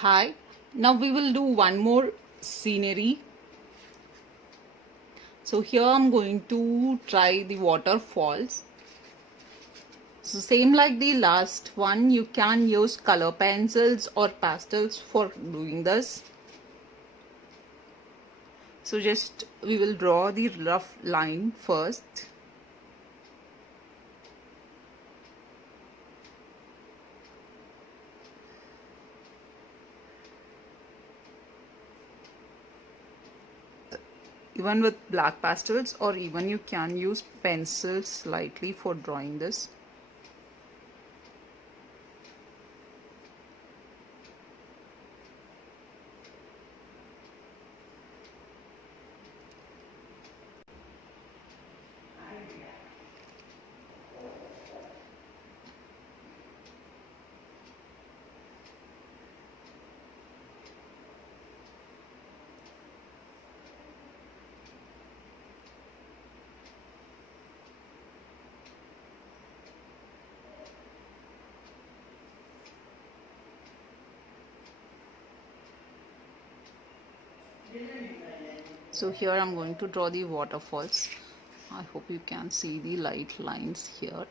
Hi, now we will do one more scenery. So here I'm going to try the waterfalls. So same like the last one, you can use color pencils or pastels for doing this. So just we will draw the rough line first. Even with black pastels, or even you can use pencils slightly for drawing this. So here I'm going to draw the waterfalls. I hope you can see the light lines here.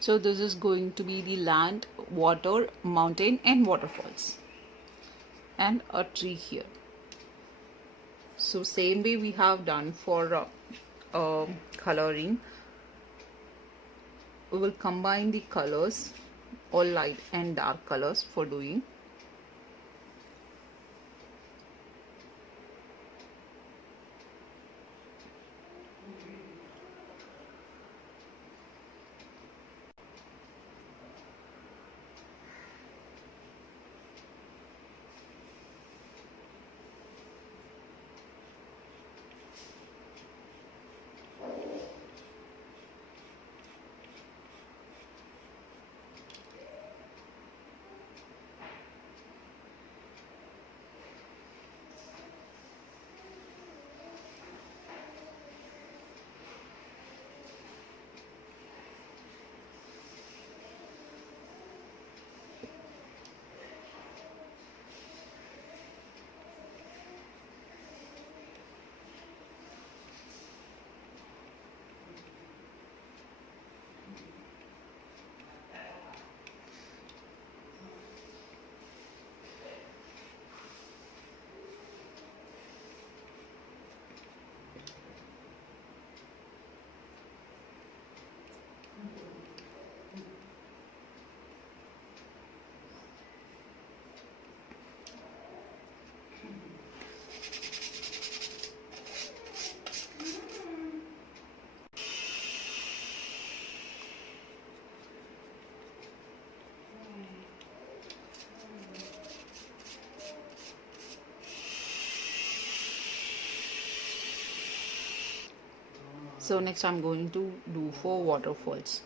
So this is going to be the land, water, mountain and waterfalls, and a tree here. So same way we have done for coloring. We will combine the colors, all light and dark colors for doing. So next I'm going to do for waterfalls.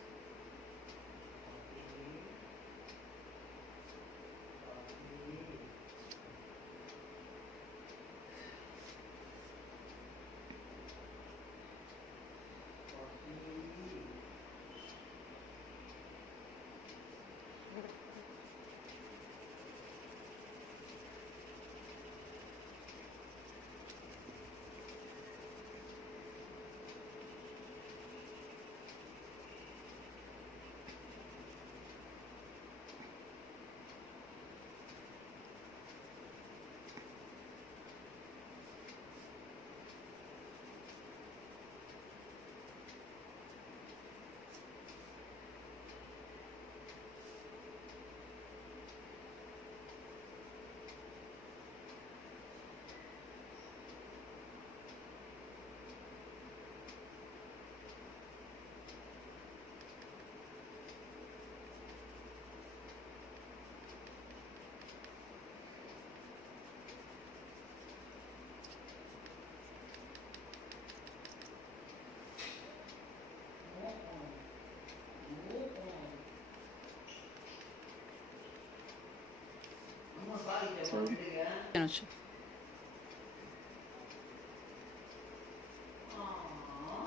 So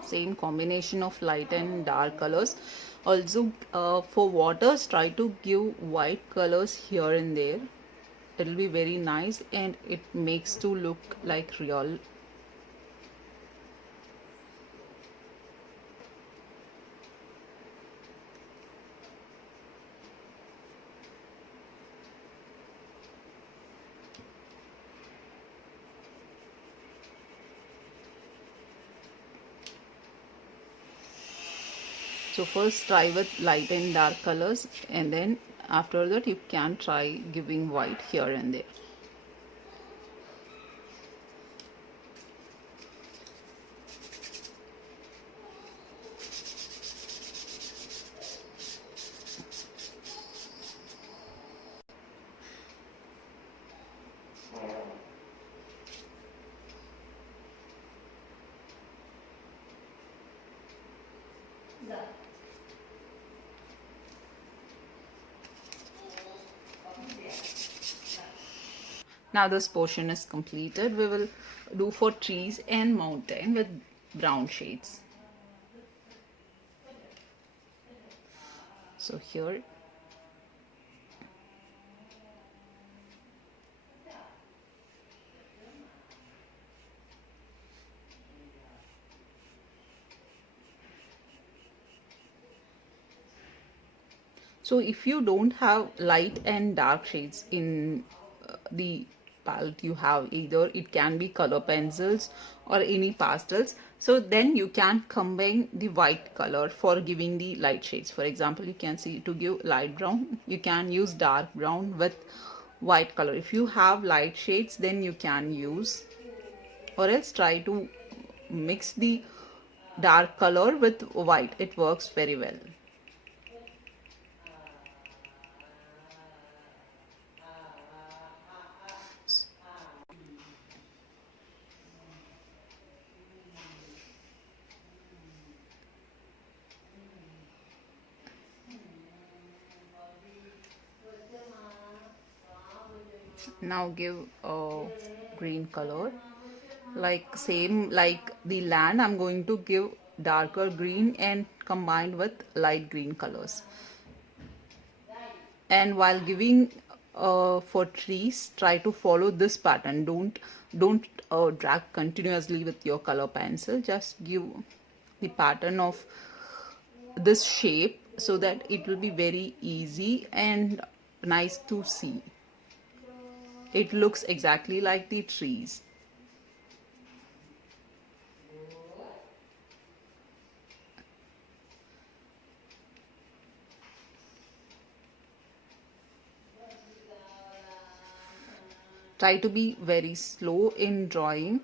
same combination of light and dark colors. Also, for waters, try to give white colors here and there. It'll be very nice and it makes to look like real. So first try with light and dark colors, and then after that you can try giving white here and there. Now this portion is completed. We will do for trees and mountain with brown shades. So here, so if you don't have light and dark shades in the palette you have, either it can be color pencils or any pastels, so then you can combine the white color for giving the light shades. For example, you can see, to give light brown you can use dark brown with white color. If you have light shades, then you can use, or else try to mix the dark color with white. It works very well. Now give a green color, like same like the land. I'm going to give darker green and combined with light green colors. And while giving for trees, try to follow this pattern. Don't drag continuously with your color pencil. Just give the pattern of this shape so that it will be very easy and nice to see. It looks exactly like the trees. Try to be very slow in drawing.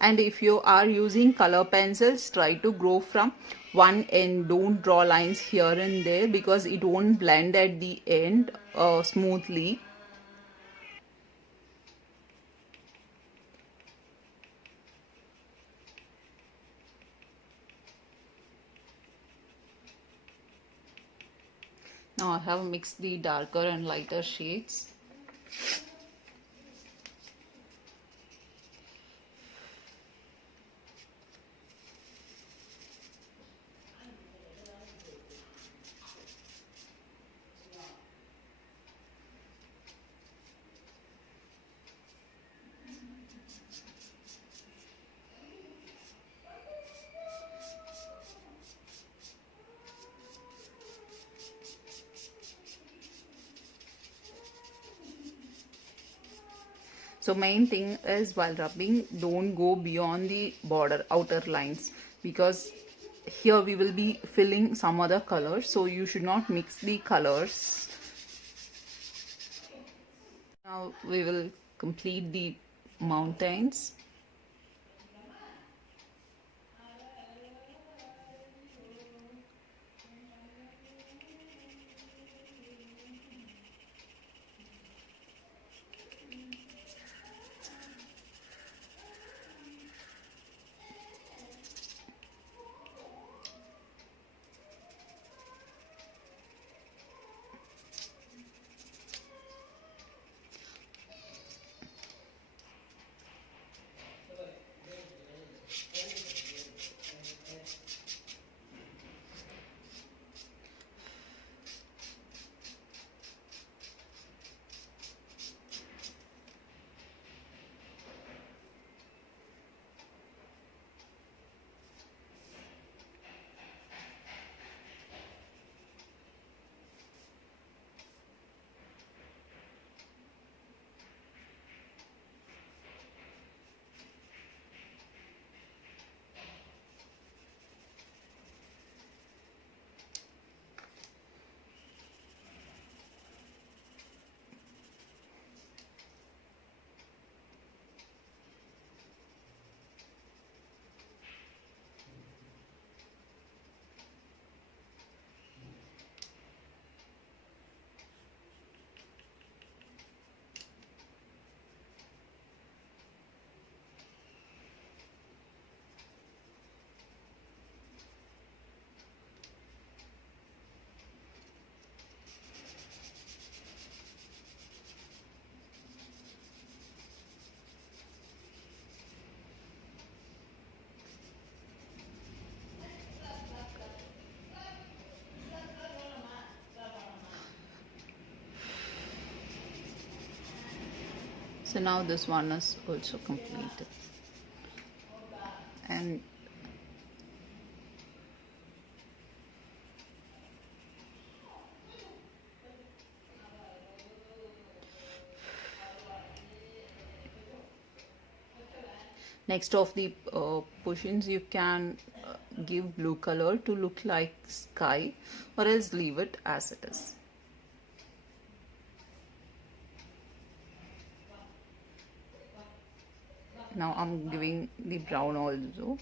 And if you are using color pencils, try to go from one end. Don't draw lines here and there because it won't blend at the end smoothly. Now I have mixed the darker and lighter shades. So main thing is, while rubbing, don't go beyond the border outer lines, because here we will be filling some other color, so you should not mix the colors. Now we will complete the mountains. So now this one is also completed. And next of the cushions, you can give blue color to look like sky, or else leave it as it is. Now I'm giving the brown also.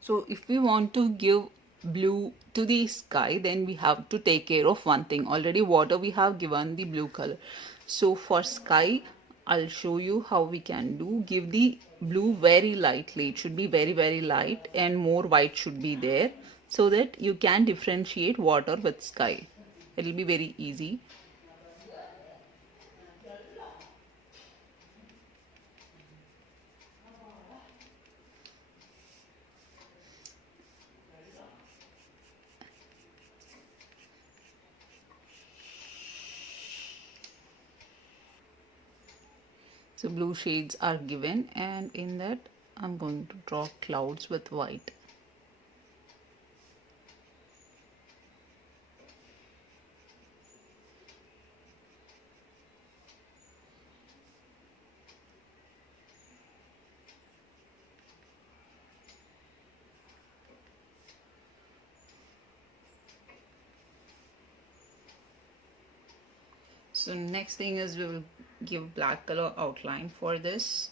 So if we want to give blue to the sky, then we have to take care of one thing. Already water we have given the blue color. So for sky, I'll show you how we can do. Give the blue very lightly. It should be very, very light, and more white should be there, so that you can differentiate water with sky. It'll be very easy. So blue shades are given, and in that I'm going to draw clouds with white. So next thing is we will give black color outline for this.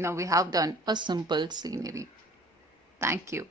Now we have done a simple scenery. Thank you.